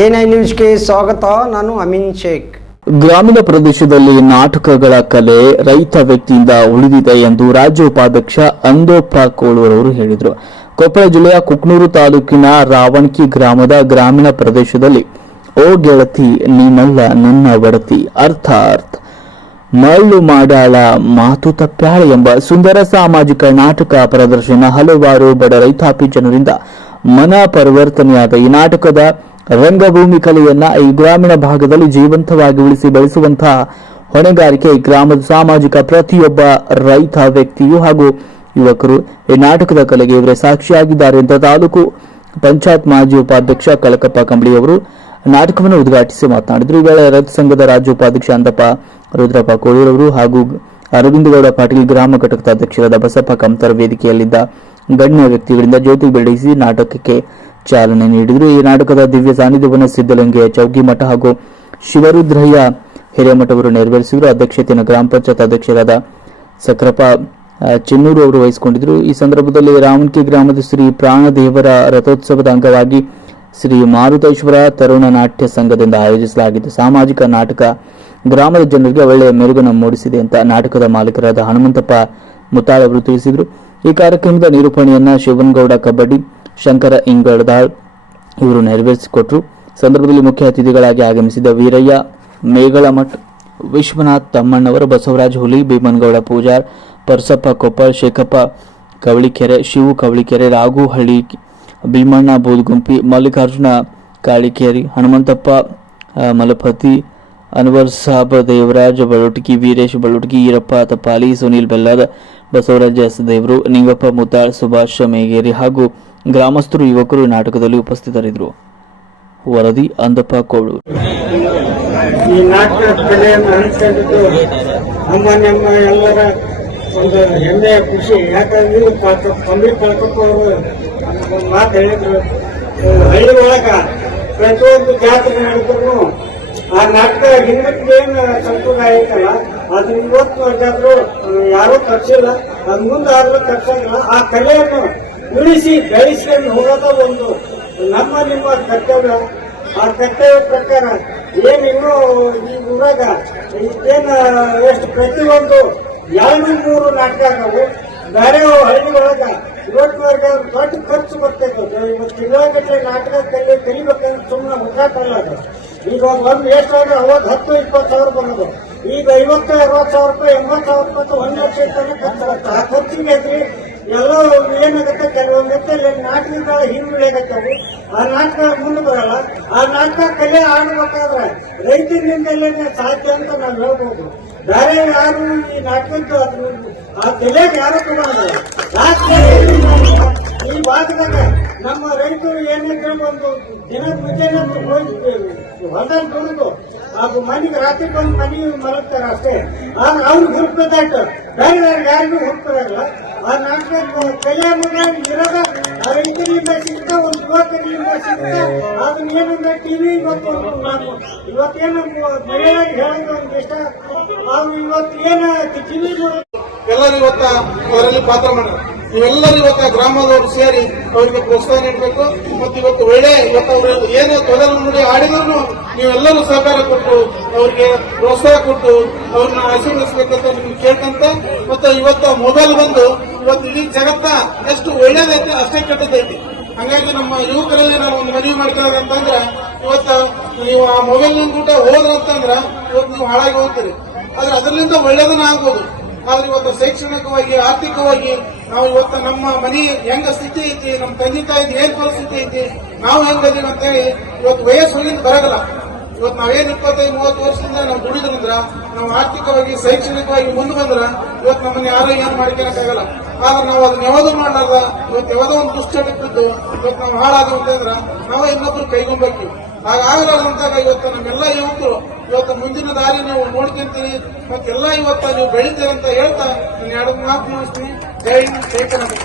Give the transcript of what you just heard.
A9 ನ್ಯೂಸ್ಗೆ ಸ್ವಾಗತ. ನಾನು ಅಮೀನ್ ಶೇಖ್. ಗ್ರಾಮೀಣ ಪ್ರದೇಶದಲ್ಲಿ ನಾಟಕಗಳ ಕಲೆ ರೈತ ವ್ಯಕ್ತಿಯಿಂದ ಉಳಿದಿದೆ ಎಂದು ರಾಜ್ಯ ಉಪಾಧ್ಯಕ್ಷ ಅಂದೋಪ್ಪ ಕೋಳೂರವರು ಹೇಳಿದರು. ಕೊಪ್ಪಳ ಜಿಲ್ಲೆಯ ಕುಕ್ನೂರು ತಾಲೂಕಿನ ರಾವಣಕಿ ಗ್ರಾಮದ ಗ್ರಾಮೀಣ ಪ್ರದೇಶದಲ್ಲಿ ಓ ಗೆಳತಿ ನೀನಲ್ಲ ನನ್ನ ಒಡತಿ ಅರ್ಥಾತ್ ಮಳ್ಳು ಮಾಡಾಳ ಮಾತು ತಪ್ಪ್ಯಾಳ ಎಂಬ ಸುಂದರ ಸಾಮಾಜಿಕ ನಾಟಕ ಪ್ರದರ್ಶನ ಹಲವಾರು ಬಡ ರೈತಾಪಿ ಜನರಿಂದ ಮನ ಪರಿವರ್ತನೆಯಾದ ಈ ನಾಟಕದ ರಂಗಭೂಮಿ ಕಲೆಯನ್ನ ಈ ಗ್ರಾಮೀಣ ಭಾಗದಲ್ಲಿ ಜೀವಂತವಾಗಿ ಉಳಿಸಿ ಬೆಳೆಸುವಂತಹ ಹೊಣೆಗಾರಿಕೆ ಈ ಗ್ರಾಮದ ಸಾಮಾಜಿಕ ಪ್ರತಿಯೊಬ್ಬ ರೈತ ವ್ಯಕ್ತಿಯು ಹಾಗೂ ಯುವಕರು ಈ ನಾಟಕದ ಕಲೆಗೆ ಇವರೇ ಸಾಕ್ಷಿಯಾಗಿದ್ದಾರೆ ಅಂತ ತಾಲೂಕು ಪಂಚಾಯತ್ ಮಾಜಿ ಉಪಾಧ್ಯಕ್ಷ ಕಳಕಪ್ಪ ಕಂಬಳಿಯವರು ನಾಟಕವನ್ನು ಉದ್ಘಾಟಿಸಿ ಮಾತನಾಡಿದರು. ಈ ವೇಳೆ ರೈತ ಸಂಘದ ರಾಜ್ಯ ಉಪಾಧ್ಯಕ್ಷ ಅಂದಪ್ಪ ರುದ್ರಪ್ಪ ಕೋಳೂರವರು ಹಾಗೂ ಅರವಿಂದಗೌಡ ಪಾಟೀಲ್ ಗ್ರಾಮ ಘಟಕದ ಅಧ್ಯಕ್ಷರಾದ ಬಸಪ್ಪ ಕಮ್ತರ್ ವೇದಿಕೆಯಲ್ಲಿದ್ದ ಗಣ್ಯ ವ್ಯಕ್ತಿಗಳಿಂದ ಜ್ಯೋತಿ ಬೆಳಗಿಸಿ ನಾಟಕಕ್ಕೆ ಚಾಲನೆ ನೀಡಿದರು. ಈ ನಾಟಕದ ದಿವ್ಯ ಸಾನ್ನಿಧ್ಯವನ್ನು ಸಿದ್ದಲಿಂಗಯ್ಯ ಚೌಕಿಮಠ ಹಾಗೂ ಶಿವರುದ್ರಯ್ಯ ಹಿರೇಮಠ ಅವರು ನೆರವೇರಿಸಿದರು. ಅಧ್ಯಕ್ಷತೆಯನ್ನು ಗ್ರಾಮ ಪಂಚಾಯತ್ ಅಧ್ಯಕ್ಷರಾದ ಸಕ್ರಪ್ಪ ಚಿನ್ನೂರು ಅವರು ವಹಿಸಿಕೊಂಡಿದ್ದರು. ಈ ಸಂದರ್ಭದಲ್ಲಿ ರಾಮನ್ಕಿ ಗ್ರಾಮದ ಶ್ರೀ ಪ್ರಾಣದೇವರ ರಥೋತ್ಸವದ ಅಂಗವಾಗಿ ಶ್ರೀ ಮಾರುತೇಶ್ವರ ತರುಣ ನಾಟ್ಯ ಸಂಘದಿಂದ ಆಯೋಜಿಸಲಾಗಿದ್ದ ಸಾಮಾಜಿಕ ನಾಟಕ ಗ್ರಾಮದ ಜನರಿಗೆ ಒಳ್ಳೆಯ ಮೆರುಗನ್ನು ಮೂಡಿಸಿದೆ ಅಂತ ನಾಟಕದ ಮಾಲೀಕರಾದ ಹನುಮಂತಪ್ಪ ಮುತಾಳ್ ಅವರು ತಿಳಿಸಿದರು. ಈ ಕಾರ್ಯಕ್ರಮದ ನಿರೂಪಣೆಯನ್ನ ಶಿವನಗೌಡ ಕಬಡ್ಡಿ, ಶಂಕರ ಇಂಗಳದಾಳ್ ಇವರು ನೆರವೇರಿಸಿಕೊಟ್ರು. ಸಂದರ್ಭದಲ್ಲಿ ಮುಖ್ಯ ಅತಿಥಿಗಳಾಗಿ ಆಗಮಿಸಿದ ವೀರಯ್ಯ ಮೇಗಳಮಠ್, ವಿಶ್ವನಾಥ್ ತಮ್ಮಣ್ಣವರು, ಬಸವರಾಜ್ ಹುಲಿ, ಭೀಮನಗೌಡ ಪೂಜಾರ್, ಪರಸಪ್ಪ ಕೊಪ್ಪಳ್, ಶೇಖಪ್ಪ ಕವಳಿಕೆರೆ, ಶಿವು ಕವಳಿಕೆರೆ, ರಾಘುಹಳ್ಳಿ, ಭೀಮಣ್ಣ ಬೋದ್ಗುಂಪಿ, ಮಲ್ಲಿಕಾರ್ಜುನ ಕಾಳಿಕೇರಿ, ಹನುಮಂತಪ್ಪ ಮಲಪತಿ, ಅನ್ವರ್ ಸಾಬ್, ದೇವರಾಜ್ ಬಳುಟಗಿ, ವೀರೇಶ್ ಬಳುಟಗಿ, ಈರಪ್ಪ ತಪಾಲಿ, ಸುನೀಲ್ ಬೆಲ್ಲದ, ಬಸವರಾಜ ಎಸ್ ದೇವರು, ನಿಂಗಪ್ಪ ಮುತಾಳ್, ಸುಭಾಷ್ ಮೇಗೇರಿ ಹಾಗೂ ಗ್ರಾಮಸ್ಥರು ಯುವಕರು ನಾಟಕದಲ್ಲಿ ಉಪಸ್ಥಿತರಿದ್ದರು. ವರದಿ ಅಂದಪ್ಪ ಕೋಳೂರು. ಈ ನಾಟಕ ಕಲೆಯನ್ನು ಅನಿಸಿಕೊಂಡಿದ್ದು ನಮ್ಮ ಎಲ್ಲರ ಒಂದು ಹೆಮ್ಮೆಯ ಖುಷಿ. ಯಾಕಂದ್ರೆ ತಂದೆ ಕಳ್ಕಪ್ಪ ಅವರು ಒಂದು ಮಾತು ಹೇಳಿದ್ರು, ಹಳ್ಳಿ ಒಳಗ ಪ್ರತಿಯೊಂದು ಜಾತ್ರೆ ನಡೆದ್ರು ಆ ನಾಟಕ ಹಿಂದಕ್ಕೆ ಏನು ಸಂಪ್ರದಾಯ ಐತಲ್ಲ ಅದು ಇವತ್ತು ವರ್ಗಾದ್ರು ಯಾರೂ ತರ್ಸಿಲ್ಲ, ಅದು ಮುಂದಾದ್ರೂ ತರ್ಸಾಗಿಲ್ಲ. ಆ ಕಲೆಯನ್ನು ಉಳಿಸಿ ಬೆಳೆಸ್ಕೊಂಡು ಹೋಗೋದ ಒಂದು ನಮ್ಮ ನಿಮ್ಮ ಕರ್ತವ್ಯ. ಆ ಕರ್ತವ್ಯ ಪ್ರಕಾರ ಏನಿನ್ನೂ ಈ ಊರಾಗ ಏನು ಎಷ್ಟು ಪ್ರತಿಯೊಂದು 2-3 ನಾಟಕ ಆಗವು. ಬೇರೆ ಹಳ್ಳಿ ಒಳಗ ಇವತ್ತಿನವರೆಗ ದೊಡ್ಡ ಖರ್ಚು ಬರ್ತೈತೆ. ಇವತ್ತು ತಿಂಗಳಗಟ್ಟಲೆ ನಾಟಕ ಕಲಿಬೇಕಂದ್ರೆ ಸುಮ್ಮನೆ ಮುಖಾಟಲ್ಲ ಅದು. ಈಗ ಒಂದು ಎಷ್ಟಾದ್ರೆ ಅವತ್ತು 10-20 ಸಾವಿರ ಬರೋದು. ಈಗ 50-60 ಸಾವಿರ ರೂಪಾಯಿ, 80 ಸಾವಿರ ರೂಪಾಯಿ, 1 ಲಕ್ಷ ತನಕ ಖರ್ಚಾಗುತ್ತೆ. ಆ ಖರ್ಚಿಗೆ ಐತ್ರಿ ಎಲ್ಲ ಏನಾಗುತ್ತೆ, ಕೆಲವೊಂದು ನಾಟಕಗಳ ಹಿಂದುಳಿಯಾಗತ್ತವು. ಆ ನಾಟಕ ಮುಂದೆ ಬರಲ್ಲ. ಆ ನಾಟಕ ಕಲೆ ಆಡಬೇಕಾದ್ರೆ ರೈತರಿಂದಲೇ ಸಾಧ್ಯ ಅಂತ ನಾವು ಹೇಳ್ಬೋದು. ಬೇರೆ ಯಾರು ಈ ನಾಟಕದ್ದು ಆ ಕಲೆಗೆ ಯಾರು ತಗೊಳ್ಳಲ್ಲ. ಈ ಭಾಗದಾಗ ನಮ್ಮ ರೈತರು ಏನಿದ್ರೆ ಒಂದು ದಿನ ಮುಂಜಾನೆ ಹೊಲದಲ್ಲಿ ದುಡಿದು ಅದು ಮನೆಗೆ ರಾತ್ರಿ ಬಂದು ಮನೆಗೆ ಮಲಗ್ತಾರೆ ಅಷ್ಟೇ. ಆಗ ಅವ್ರಿಗೆ ಹುಡುಕದಾಟ ಬೇರೆ ಯಾರಿಗೂ ಹುಡುಕದಾಗಲ್ಲ. ಆ ನಾಟಕ ಕಲೆ ಇರೋದ ಆ ರೈತರಿಂದ ಸಿಗ್ತಾ, ಒಂದು ಯುವಕರಿಂದ ಸಿಗ್ತಾ. ಅದನ್ನ ಏನಂದ್ರೆ ಟಿವಿ ಇವತ್ತೇನು ಮನೆಯಾಗಿ ಹೇಳೋದು ಒಂದು ಇಷ್ಟ. ಅವ್ರು ಇವತ್ತು ಏನು ಟಿವಿ ಎಲ್ಲರೂ ಇವತ್ತ ಅವರಲ್ಲಿ ಪಾತ್ರ ಮಾಡ್ತಾರೆ. ನೀವೆಲ್ಲರೂ ಇವತ್ತ ಗ್ರಾಮದವರು ಸೇರಿ ಅವರಿಗೆ ಪ್ರೋತ್ಸಾಹ ನೀಡಬೇಕು. ಮತ್ತು ಇವತ್ತು ಒಳ್ಳೆ ಇವತ್ತು ಅವರು ಏನು ತೊದಲು ನುಡಿ ಆಡಿದ್ರು ನೀವೆಲ್ಲರೂ ಸಹಕಾರ ಕೊಟ್ಟು ಅವರಿಗೆ ಪ್ರೋತ್ಸಾಹ ಕೊಟ್ಟು ಅವ್ರನ್ನ ಆಶೀರ್ವದಿಸಬೇಕಂತ ನಿಮ್ಗೆ ಕೇಳ್ಕಂತ. ಮತ್ತು ಇವತ್ತು ಮೊಬೈಲ್ ಬಂದು ಇವತ್ತು ಇಡೀ ಜಗತ್ತ ಎಷ್ಟು ಒಳ್ಳೇದೈತೆ ಅಷ್ಟೇ ಕೆಟ್ಟದೈತಿ. ಹಂಗಾಗಿ ನಮ್ಮ ಯುವಕರಲ್ಲಿ ನಾವು ಒಂದು ಮನವಿ ಮಾಡ್ತೇವೆ ಅಂತಂದ್ರೆ, ಇವತ್ತು ನೀವು ಆ ಮೊಬೈಲ್ ಕೂಡ ಹೋದ್ರಂತಂದ್ರ ಇವತ್ತು ನೀವು ಹಾಳಾಗಿ ಹೋಗ್ತೀರಿ. ಆದ್ರೆ ಅದರಿಂದ ಒಳ್ಳೇದನ್ನ ಆಗ್ಬೋದು. ಆದ್ರೆ ಇವತ್ತು ಶೈಕ್ಷಣಿಕವಾಗಿ, ಆರ್ಥಿಕವಾಗಿ ನಾವು ಇವತ್ತು ನಮ್ಮ ಮನೆ ಹೆಂಗ ಸ್ಥಿತಿ ಐತಿ, ನಮ್ಮ ತಂದೆ ತಾಯಿದ್ ಏನ್ ಪರಿಸ್ಥಿತಿ ಐತಿ, ನಾವು ಹೆಂಗದೀವಿ ಅಂತೇಳಿ ಇವತ್ತು ವಯಸ್ಸಿನಿಂದ ಬರಗಲ್ಲ. ಇವತ್ತು ನಾವೇನ್ 25-30 ವರ್ಷದಿಂದ ನಾವು ದುಡಿದ್ರಂದ್ರ, ನಾವು ಆರ್ಥಿಕವಾಗಿ ಶೈಕ್ಷಣಿಕವಾಗಿ ಮುಂದೆ ಬಂದ್ರ ಇವತ್ತು ನಮ್ಮನ್ನ ಯಾರು ಏನ್ ಮಾಡ್ಕೊಳಕ್ಕಾಗಲ್ಲ. ಆದ್ರೆ ನಾವು ಅದನ್ನ ಯಾವ್ದು ಮಾಡಲಾರ್ದ ಇವತ್ತು ಯಾವ್ದೋ ಒಂದು ದುಶ್ಚಟಕ್ಕಿದ್ದು ಇವತ್ತು ನಾವು ಹಾಳಾದ್ವಿ ಅಂತಂದ್ರ ನಾವೇ ಇನ್ನೊಬ್ರು ಕೈಗೊಂಬೇಕು. ಹಾಗಾಗಲಾರ್ದಂತಾಗ ಇವತ್ತು ನಮ್ಮೆಲ್ಲ ಯುವಕರು ಇವತ್ತು ಮುಂದಿನ ದಾರಿ ನೀವು ನೋಡ್ಕೊಂತೀವಿ. ಮತ್ತೆಲ್ಲ ಇವತ್ತು ನೀವು ಬೆಳಿತೀರಂತ ಹೇಳ್ತಾ ನಾನು 2 ಮಾತು ಮುಗಿಸ್ತೀನಿ. ಜೈ ಹಿಂದ್, ಜೈ ಕರ್ನಾಟಕ.